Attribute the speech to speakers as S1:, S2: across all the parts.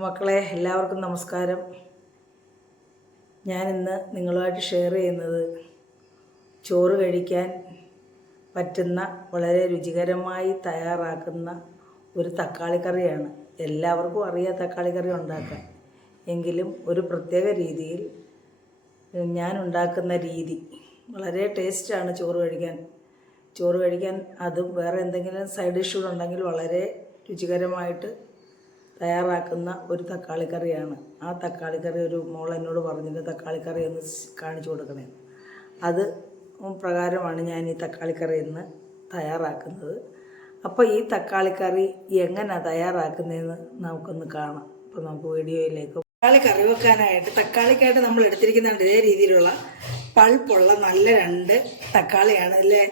S1: മക്കളെ എല്ലാവർക്കും നമസ്കാരം. ഞാനിന്ന് നിങ്ങളുമായിട്ട് ഷെയർ ചെയ്യുന്നത് ചോറ് കഴിക്കാൻ പറ്റുന്ന വളരെ രുചികരമായി തയ്യാറാക്കുന്ന ഒരു തക്കാളി കറിയാണ്. എല്ലാവർക്കും അറിയാം തക്കാളി കറി ഉണ്ടാക്കാൻ. എങ്കിലും ഒരു പ്രത്യേക രീതിയിൽ ഞാൻ ഉണ്ടാക്കുന്ന രീതി വളരെ ടേസ്റ്റാണ് ചോറ് കഴിക്കാൻ. ചോറ് കഴിക്കാൻ അതും വേറെ എന്തെങ്കിലും സൈഡ് ഡിഷ് ഉണ്ടെങ്കിൽ വളരെ രുചികരമായിട്ട് തയ്യാറാക്കുന്ന ഒരു തക്കാളി കറിയാണ് ആ തക്കാളിക്കറി ഒരു മോൾ എന്നോട് പറഞ്ഞിട്ട് തക്കാളി കറി ഒന്ന് കാണിച്ചു കൊടുക്കണേ. അത് പ്രകാരമാണ് ഞാൻ ഈ തക്കാളിക്കറി ഇന്ന് തയ്യാറാക്കുന്നത്. അപ്പോൾ ഈ തക്കാളിക്കറി എങ്ങനെയാണ് തയ്യാറാക്കുന്നതെന്ന് നമുക്കൊന്ന് കാണാം. അപ്പോൾ നമുക്ക് വീഡിയോയിലേക്ക് തക്കാളി കറി വെക്കാനായിട്ട് തക്കാളിക്കായിട്ട് നമ്മൾ എടുത്തിരിക്കുന്നുണ്ട്. ഇതേ രീതിയിലുള്ള പൾപ്പുള്ള നല്ല രണ്ട് തക്കാളിയാണ്. ഇതിലെ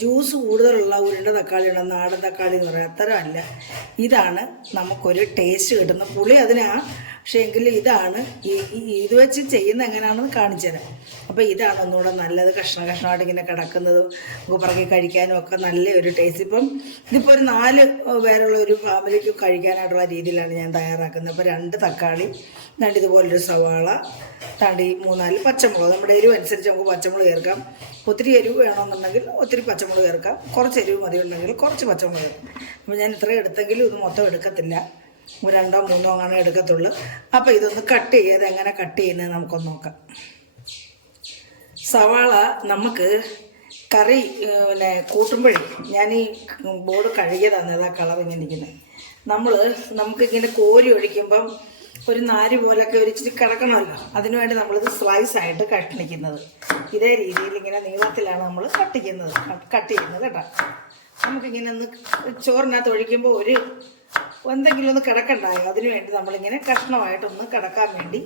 S1: ജ്യൂസ് കൂടുതലുള്ള ഉരുണ്ട തക്കാളിയാണ് നാടൻ തക്കാളി എന്ന് പറയുന്നത് അത്തരമല്ല ഇതാണ് നമുക്കൊരു ടേസ്റ്റ് കിട്ടുന്ന പുളി അതിനാ. പക്ഷേ എങ്കിൽ ഇതാണ് ഇത് വെച്ച് ചെയ്യുന്ന എങ്ങനെയാണെന്ന് കാണിച്ചു തരാം. അപ്പോൾ ഇതാണ് ഒന്നുകൂടെ നല്ലത്. കഷ്ണ കഷ്ണമായിട്ട് ഇങ്ങനെ കിടക്കുന്നതും നമുക്ക് പറക്കി കഴിക്കാനും ഒക്കെ നല്ല ഒരു ടേസ്റ്റ് ഇപ്പം ഇതിപ്പോൾ ഒരു നാല് പേരുള്ള ഒരു ഫാമിലിക്ക് കഴിക്കാനായിട്ടുള്ള രീതിയിലാണ് ഞാൻ തയ്യാറാക്കുന്നത്. അപ്പോൾ രണ്ട് തക്കാളി രണ്ട് ഇതുപോലൊരു സവാള താണ്ടി മൂന്നാൽ പച്ചമുളക്. നമ്മുടെ എരിവ് അനുസരിച്ച് നമുക്ക് പച്ചമുളക് ചേർക്കാം. ഒത്തിരി എരിവ് വേണമെന്നുണ്ടെങ്കിൽ ഒത്തിരി പച്ചമുളക് ചേർക്കാം. കുറച്ച് എരിവ് മതി ഉണ്ടെങ്കിൽ കുറച്ച് പച്ചമുളക് ചേർക്കാം. അപ്പോൾ ഞാൻ ഇത്രയും എടുത്തെങ്കിലും ഇത് മൊത്തം എടുക്കത്തില്ല. രണ്ടോ മൂന്നോ അങ്ങനെ എടുക്കത്തുള്ളൂ. അപ്പോൾ ഇതൊന്ന് കട്ട് ചെയ്യാത് എങ്ങനെ കട്ട് ചെയ്യുന്നത് നമുക്കൊന്ന് നോക്കാം. സവാള നമുക്ക് കറി പിന്നെ കൂട്ടുമ്പോഴേ ഞാൻ ഈ ബോർഡ് കഴുകിയതാണ് അതാ കളർ ഇങ്ങനെ ഇരിക്കുന്നത് നമ്മൾ നമുക്കിങ്ങനെ കോരി ഒഴിക്കുമ്പം ഒരു നാര് പോലൊക്കെ ഒരു ഇച്ചിരി കിടക്കണമല്ലോ. അതിനുവേണ്ടി നമ്മളിത് സ്ലൈസ് ആയിട്ട് കഷ്ണിക്കുന്നത് ഇതേ രീതിയിൽ ഇങ്ങനെ നീളത്തിലാണ് നമ്മൾ കട്ടിക്കുന്നത് കട്ട് ചെയ്യുന്നത് കേട്ടോ. നമുക്കിങ്ങനെ ഒന്ന് ചോറിനകത്ത് ഒഴിക്കുമ്പോൾ ഒരു എന്തെങ്കിലും ഒന്ന് കിടക്കണ്ടായോ? അതിനു വേണ്ടി നമ്മളിങ്ങനെ കഷ്ണമായിട്ടൊന്ന് കിടക്കാൻ വേണ്ടി.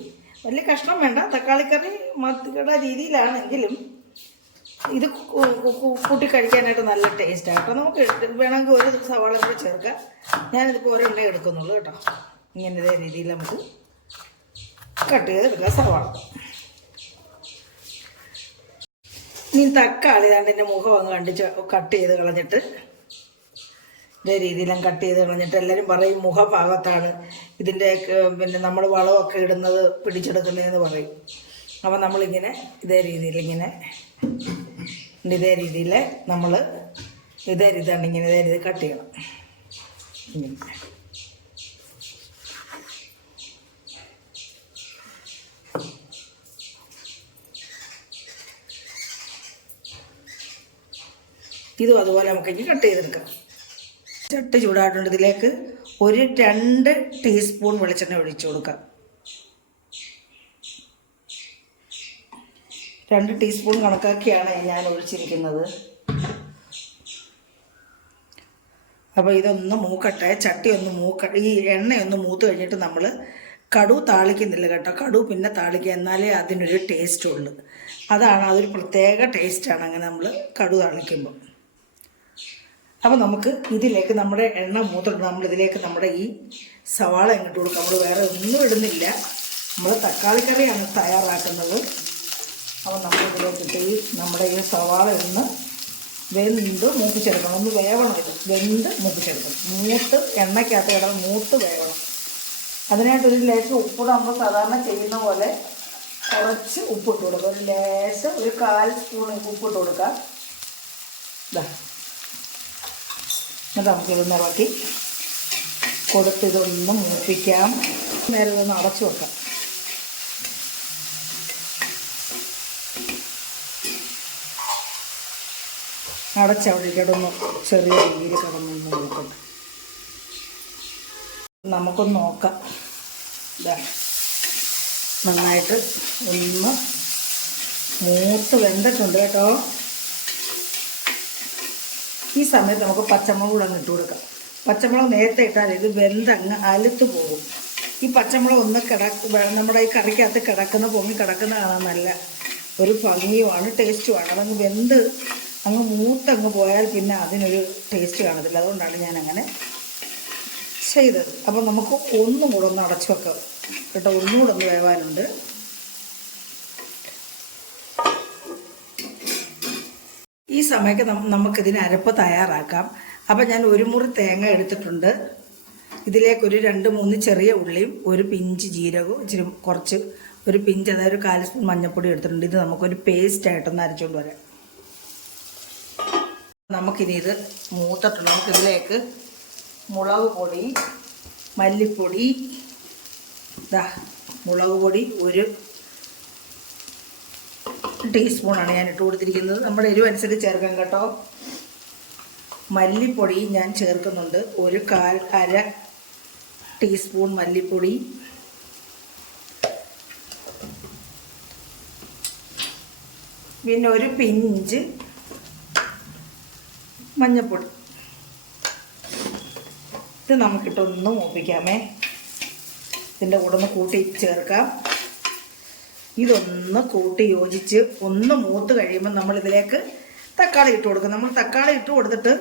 S1: വലിയ കഷ്ണം വേണ്ട. തക്കാളിക്കറി മത്തിക്കട രീതിയിലാണെങ്കിലും ഇത് കൂട്ടിക്കഴിക്കാനായിട്ട് നല്ല ടേസ്റ്റാണ് കേട്ടോ. നമുക്ക് വേണമെങ്കിൽ ഒരു സവാള കൂടെ ചേർക്കാം. ഞാനിതിപ്പോൾ ഒരെണ്ണേ എടുക്കുന്നുള്ളൂ കേട്ടോ. ഇങ്ങനെ ഇതേ രീതിയിൽ നമുക്ക് കട്ട് ചെയ്ത് ചെയ്തെടുക്കാം സവാള ഇനി തക്കാളി ദാണ്ടിന്റെ മുഖം അങ്ങ് കണ്ടിച്ച് കട്ട് ചെയ്ത് കളഞ്ഞിട്ട് ഇതേ രീതിയിലും കട്ട് ചെയ്ത് കളഞ്ഞിട്ട് എല്ലാവരും പറയും മുഖഭാഗത്താണ് ഇതിന്റെ പിന്നെ നമ്മൾ വളമൊക്കെ ഇടുന്നത് പിടിച്ചെടുക്കുന്നതെന്ന് പറയും. അപ്പോൾ നമ്മളിങ്ങനെ ഇതേ രീതിയിൽ ഇങ്ങനെ ഇതേ രീതിയിൽ നമ്മൾ ഇതേ രീതിയാണ് ഇങ്ങനെ ഇതേ രീതി കട്ട് ചെയ്യണം. ഇങ്ങനെ. ഇതും അതുപോലെ നമുക്ക് ഇനി കട്ട് ചെയ്തെടുക്കാം. ചട്ടി ചൂടായിട്ടുണ്ട്. ഇതിലേക്ക് ഒരു രണ്ട് ടീസ്പൂൺ വെളിച്ചെണ്ണ ഒഴിച്ചു കൊടുക്കാം. രണ്ട് ടീസ്പൂൺ കണക്കാക്കിയാണ് ഞാൻ ഒഴിച്ചിരിക്കുന്നത്. അപ്പോൾ ഇതൊന്ന് മൂക്കട്ടെ. ചട്ടി ഒന്ന് മൂക്ക ഈ എണ്ണയൊന്ന് മൂത്ത് കഴിഞ്ഞിട്ട് നമ്മൾ കടു താളിക്കുന്നില്ല കേട്ടോ. കടു പിന്നെ താളിക്കുക എന്നാലേ അതിനൊരു ടേസ്റ്റ് ഉള്ളൂ. അതാണ് അതൊരു പ്രത്യേക ടേസ്റ്റാണ് അങ്ങനെ നമ്മൾ കടു താളിക്കുമ്പോൾ അപ്പോൾ നമുക്ക് ഇതിലേക്ക് നമ്മുടെ എണ്ണ മൂത്രം നമ്മൾ ഇതിലേക്ക് നമ്മുടെ ഈ സവാള ഇങ്ങോട്ട് കൊടുക്കും. നമ്മൾ വേറെ ഒന്നും ഇടുന്നില്ല. നമ്മൾ തക്കാളി കറിയാണ് തയ്യാറാക്കുന്നത്. അപ്പോൾ നമ്മൾ ഇതിലേക്ക് ഈ നമ്മുടെ ഈ സവാള ഒന്ന് വെന്ത് മൂപ്പിച്ചെടുക്കണം. ഒന്ന് വേവണം ഇത്. വെന്ത് മൂപ്പിച്ചെടുക്കണം. മൂത്ത് എണ്ണയ്ക്കകത്ത് കിടന്ന് മൂത്ത് വേവണം. അതിനായിട്ട് ഒരു ലേശം ഉപ്പിട് നമ്മൾ സാധാരണ ചെയ്യുന്ന പോലെ കുറച്ച് ഉപ്പിട്ട് കൊടുക്കുക. ഒരു ലേശം ഒരു കാൽ സ്പൂൺ ഉപ്പിട്ട് കൊടുക്കുക. ഇതാ എന്നിട്ട് നമുക്കിതൊന്ന് ഇളക്കി കൊടുത്ത് ഇതൊന്ന് മൂപ്പിക്കാം. നേരെ ഇതൊന്ന് അടച്ചു വെക്കാം. ഒന്ന് ചെറിയ രീതിയിൽ കിടന്നു നോക്കട്ടെ നമുക്കൊന്ന് നോക്കാം. നന്നായിട്ട് ഒന്ന് മൂത്ത് വെന്തിട്ടുണ്ട് കേട്ടോ. ഈ സമയത്ത് നമുക്ക് പച്ചമുളക് കൂടെ ഇട്ട് കൊടുക്കാം. പച്ചമുളക് നേരത്തെ ഇട്ടാൽ ഇത് വെന്തങ്ങ് അലുത്ത് പോകും. ഈ പച്ചമുളക് ഒന്ന് കിടക്ക് നമ്മുടെ ഈ കറിക്കകത്ത് കിടക്കുന്ന പൊങ്ങി കിടക്കുന്ന കാണാൻ നല്ല ഒരു ഭംഗിയുമാണ് ടേസ്റ്റുമാണ്. അതങ്ങ് വെന്ത് അങ്ങ് മൂത്തങ്ങ് പോയാൽ പിന്നെ അതിനൊരു ടേസ്റ്റ് കാണത്തില്ല. അതുകൊണ്ടാണ് ഞാനങ്ങനെ ചെയ്തത്. അപ്പോൾ നമുക്ക് ഒന്നും കൂടെ ഒന്ന് അടച്ചു വെക്കാം. കേട്ടോ ഒന്നുകൂടെ ഒന്ന് വേവാനുണ്ട്. ഈ സമയത്ത് നമുക്കിതിന് അരപ്പ് തയ്യാറാക്കാം. അപ്പം ഞാൻ ഒരു മുറി തേങ്ങ എടുത്തിട്ടുണ്ട്. ഇതിലേക്ക് ഒരു രണ്ട് മൂന്ന് ചെറിയ ഉള്ളിയും ഒരു പിഞ്ച് ജീരകവും ഇച്ചിരി കുറച്ച് ഒരു പിഞ്ച് അതായത് ഒരു കാൽ സ്പൂൺ മഞ്ഞൾപ്പൊടി എടുത്തിട്ടുണ്ട്. ഇത് നമുക്കൊരു പേസ്റ്റ് ആയിട്ടൊന്ന് അരച്ചുകൊണ്ട് വരാം. നമുക്കിനി ഇത് മൂത്തിട്ടുണ്ട്. നമുക്കിതിലേക്ക് മുളക് പൊടി മല്ലിപ്പൊടി ഇതാ മുളക് പൊടി ഒരു ടീസ്പൂണാണ് ഞാൻ ഇട്ട് കൊടുത്തിരിക്കുന്നത്. നമ്മുടെ എരിവ് അനുസരിച്ച് ചേർക്കാം കേട്ടോ. മല്ലിപ്പൊടി ഞാൻ ചേർക്കുന്നുണ്ട്. ഒരു കാൽ അര ടീസ്പൂൺ മല്ലിപ്പൊടി. പിന്നെ ഒരു പിഞ്ച് മഞ്ഞൾപ്പൊടി ഇത് നമുക്കിട്ടൊന്ന് മൂപ്പിക്കാമേ. ഇതിന്റെ കൂടെ ഒന്ന് കൂട്ടി ചേർക്കാം. ഇതൊന്ന് കൂട്ടി യോജിച്ച് ഒന്ന് മൂത്ത് കഴിയുമ്പോൾ നമ്മൾ ഇതിലേക്ക് തക്കാളി ഇട്ട് കൊടുക്കും. നമ്മൾ തക്കാളി ഇട്ട് കൊടുത്തിട്ട്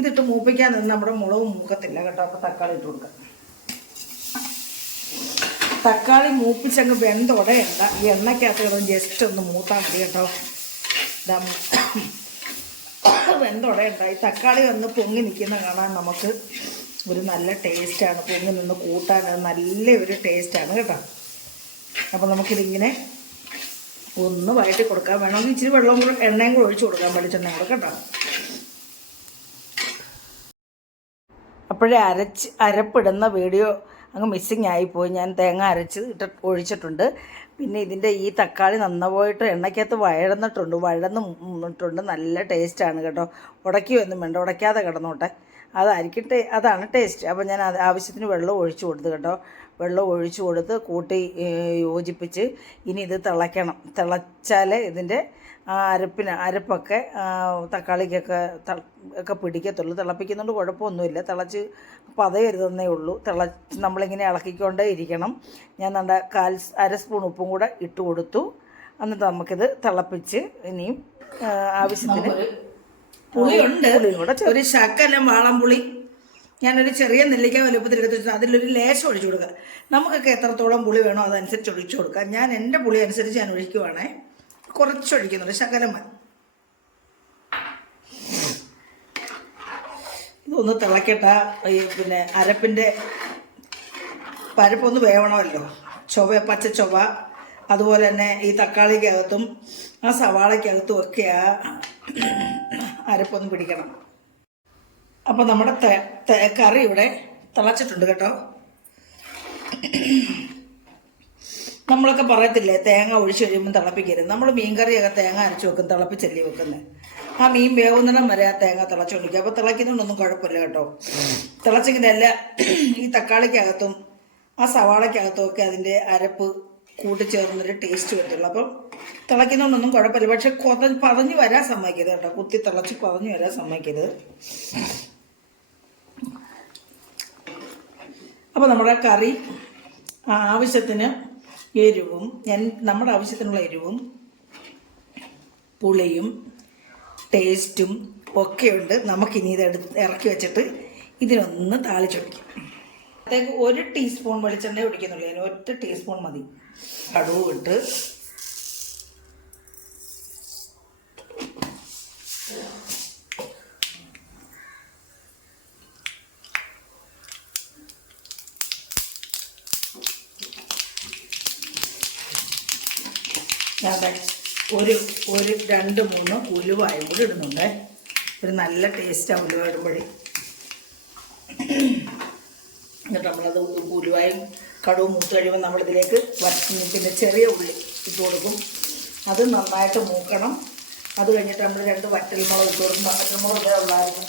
S1: ഇതിട്ട് മൂപ്പിക്കാൻ നിന്ന് നമ്മുടെ മുളക് മൂക്കത്തില്ല കേട്ടോ. അപ്പോൾ തക്കാളി ഇട്ട് കൊടുക്കാം. തക്കാളി മൂപ്പിച്ചങ്ങ് വെന്തുടയണ്ട ഈ എണ്ണയ്ക്കകത്ത് കിടന്ന് ജസ്റ്റ് ഒന്ന് മൂത്താൽ മതി കേട്ടോ. വെന്തോടെ വെന്തുടയണ്ട ഈ തക്കാളി ഒന്ന് പൊങ്ങി നിൽക്കുന്ന കാണാൻ നമുക്ക് ഒരു നല്ല ടേസ്റ്റാണ് പൊങ്ങി നിന്ന് കൂട്ടാൻ നല്ല ഒരു ടേസ്റ്റാണ് കേട്ടോ. അപ്പോൾ നമുക്കിതിങ്ങനെ ഒന്ന് വയറ്റി കൊടുക്കാം. വേണമെങ്കിൽ ഇച്ചിരി വെള്ളവും കൂടെ എണ്ണയും കൂടെ ഒഴിച്ച് കൊടുക്കാൻ വെളിച്ചെണ്ണയും കൂടെ കേട്ടോ. അപ്പോഴേ അരച്ച് അരപ്പിടുന്ന വീഡിയോ അങ്ങ് മിസ്സിങ് ആയിപ്പോയി. ഞാൻ തേങ്ങ അരച്ച് ഇട്ട് ഒഴിച്ചിട്ടുണ്ട്. പിന്നെ ഇതിന്റെ ഈ തക്കാളി നന്നപോയിട്ട് എണ്ണയ്ക്കകത്ത് വഴന്നിട്ടുണ്ട്. വഴന്ന് നിന്നിട്ടുണ്ട് നല്ല ടേസ്റ്റാണ് കേട്ടോ. ഉടക്കി ഒന്നും വേണ്ട. ഉടയ്ക്കാതെ കിടന്നോട്ടെ. അതായിരിക്കും ടേ അതാണ് ടേസ്റ്റ് അപ്പോൾ ഞാൻ അത് ആവശ്യത്തിന് വെള്ളം ഒഴിച്ചു കൊടുത്തു കേട്ടോ. വെള്ളം ഒഴിച്ചു കൊടുത്ത് കൂട്ടി യോജിപ്പിച്ച് ഇനി ഇത് തിളയ്ക്കണം. തിളച്ചാലേ ഇതിന്റെ ആ അരപ്പിന് അരപ്പൊക്കെ തക്കാളിക്കൊക്കെ ഒക്കെ പിടിക്കത്തുള്ളൂ. തിളപ്പിക്കുന്നുണ്ട് കുഴപ്പമൊന്നുമില്ല. തിളച്ച് പതയരുതെന്നേ ഉള്ളൂ. തിളച്ച് നമ്മളിങ്ങനെ ഇളക്കിക്കൊണ്ടേ ഇരിക്കണം. ഞാൻ നല്ല കാൽ അര സ്പൂൺ ഉപ്പും കൂടെ ഇട്ട് കൊടുത്തു. എന്നിട്ട് നമുക്കിത് തിളപ്പിച്ച് ഇനിയും ആവശ്യത്തിന് പുളിയുണ്ട്. ഒരു ശക്കലം വാളംപുളി. ഞാനൊരു ചെറിയ നെല്ലിക്ക വലുപ്പത്തിൽ എടുത്ത് വെച്ചാൽ അതിലൊരു ലേശം ഒഴിച്ചു കൊടുക്കുക. നമുക്കൊക്കെ എത്രത്തോളം പുളി വേണോ അതനുസരിച്ച് ഒഴിച്ചു കൊടുക്കുക. ഞാൻ എന്റെ പുളി അനുസരിച്ച് ഞാൻ ഒഴിക്കുവാണേ. കുറച്ചൊഴിക്കുന്നുണ്ട് ശകലം ഇതൊന്ന് തിളക്കട്ട. ഈ പിന്നെ അരപ്പിന്റെ പരിപ്പൊന്ന് വേവണമല്ലോ. ചൊവ പച്ച ചൊവ അതുപോലെ തന്നെ ഈ തക്കാളിക്കകത്തും ആ സവാളയ്ക്കകത്തും ഒക്കെ ആ അരപ്പൊന്ന് പിടിക്കണം. അപ്പോൾ നമ്മുടെ കറി ഇവിടെ തിളച്ചിട്ടുണ്ട് കേട്ടോ. നമ്മളൊക്കെ പറയത്തില്ലേ തേങ്ങ ഒഴിച്ച് കഴിയുമ്പോൾ തിളപ്പിക്കരുത്. നമ്മൾ മീൻ കറിയൊക്കെ തേങ്ങ അരച്ച് വെക്കും തിളപ്പിച്ചല്ലേ വെക്കുന്നത് ആ മീൻ വേവുന്നിടം വരെ ആ തേങ്ങ തിളച്ചുകൊണ്ടിരിക്കും അപ്പോൾ തിളയ്ക്കുന്നതുകൊണ്ടൊന്നും കുഴപ്പമില്ല കേട്ടോ. തിളച്ചിങ്ങനെ എല്ലാ ഈ തക്കാളിക്കകത്തും ആ സവാളയ്ക്കകത്തും ഒക്കെ അതിന്റെ അരപ്പ് കൂട്ടിച്ചേർന്നൊരു ടേസ്റ്റ് വരത്തുള്ളൂ അപ്പം തിളയ്ക്കുന്നതുകൊണ്ടൊന്നും കുഴപ്പമില്ല. പക്ഷെ കൊത പതഞ്ഞ് വരാൻ സമ്മതിക്കരുത് കേട്ടോ. കുത്തി തിളച്ച് പതഞ്ഞ് വരാൻ സമ്മതിക്കരുത്. അപ്പോൾ നമ്മുടെ കറി ആവശ്യത്തിന് എരിവും ഞാൻ നമ്മുടെ ആവശ്യത്തിനുള്ള എരിവും പുളിയും ടേസ്റ്റും ഒക്കെയുണ്ട് നമുക്കിനി ഇത് എടുത്ത് ഇറക്കി വെച്ചിട്ട് ഇതിനൊന്ന് താളിച്ചൊടിക്കും അത്തേക്ക് ഒരു ടീസ്പൂൺ വെളിച്ചെണ്ണ ഒടിക്കുന്നുള്ളൂ ഞാൻ ഒറ്റ ടീസ്പൂൺ മതി. കടുവ് ഇട്ട് ഞാൻ ഒരു ഒരു രണ്ട് മൂന്ന് ഉലുവായും കൂടി ഇടുന്നുണ്ട്. ഒരു നല്ല ടേസ്റ്റാണ് ഉലുവ ഇടുമ്പോഴേ. എന്നിട്ട് നമ്മളത് ഉലുവായും കടുവും മൂത്ത് കഴിയുമ്പോൾ നമ്മളിതിലേക്ക് പിന്നെ ചെറിയ ഉള്ളി ഇട്ട് കൊടുക്കും. അത് നന്നായിട്ട് മൂക്കണം. അത് കഴിഞ്ഞിട്ട് നമ്മൾ രണ്ട് വറ്റൽമുളക് ഇട്ട് കൊടുക്കും. വറ്റൽമുളക് ഇവിടെ ഉള്ളായിരുന്നു.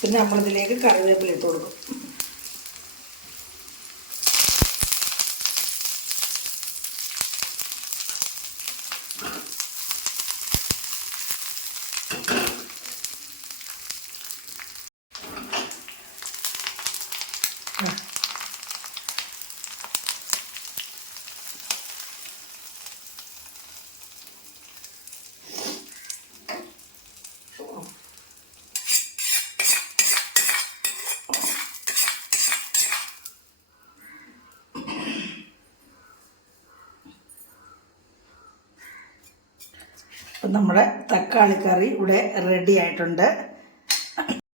S1: പിന്നെ നമ്മളിതിലേക്ക് കറിവേപ്പില ഇട്ട് കൊടുക്കും. അപ്പം നമ്മുടെ തക്കാളി കറി ഇവിടെ റെഡി ആയിട്ടുണ്ട്.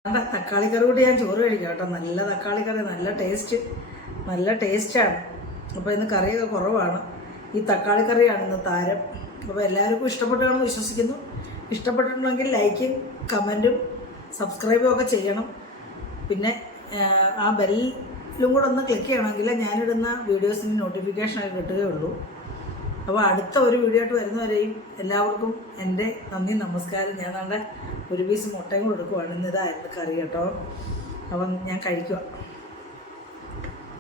S1: നമ്മുടെ തക്കാളി കറി കൂടി ഞാൻ ചോറ് കഴിക്കാം കേട്ടോ. നല്ല തക്കാളി കറി നല്ല ടേസ്റ്റ് നല്ല ടേസ്റ്റാണ് അപ്പോൾ ഇന്ന് കറിയൊക്കെ കുറവാണ്. ഈ തക്കാളി കറിയാണ് ഇന്ന് താരം. അപ്പോൾ എല്ലാവർക്കും ഇഷ്ടപ്പെട്ടാണെന്ന് വിശ്വസിക്കുന്നു. ഇഷ്ടപ്പെട്ടിട്ടുണ്ടെങ്കിൽ ലൈക്കും കമന്റും സബ്സ്ക്രൈബും ഒക്കെ ചെയ്യണം. പിന്നെ ആ, ബെല്ലിലും ബെല്ലും കൂടെ ഒന്ന് ക്ലിക്ക് ചെയ്യണമെങ്കിൽ ഞാനിടുന്ന വീഡിയോസിന് നോട്ടിഫിക്കേഷനൊക്കെ കിട്ടുകയുള്ളൂ. അപ്പോൾ അടുത്ത ഒരു വീഡിയോ ആയിട്ട് വരുന്നവരെയും എല്ലാവർക്കും എന്റെ നന്ദി നമസ്കാരം. ഞാൻ നമ്മുടെ ഒരു പീസ് മുട്ടയും കൊടുക്കുവാണ് ഇന്ന് ഇതായിരുന്നു കറി കേട്ടോ. അപ്പം ഞാൻ കഴിക്കുക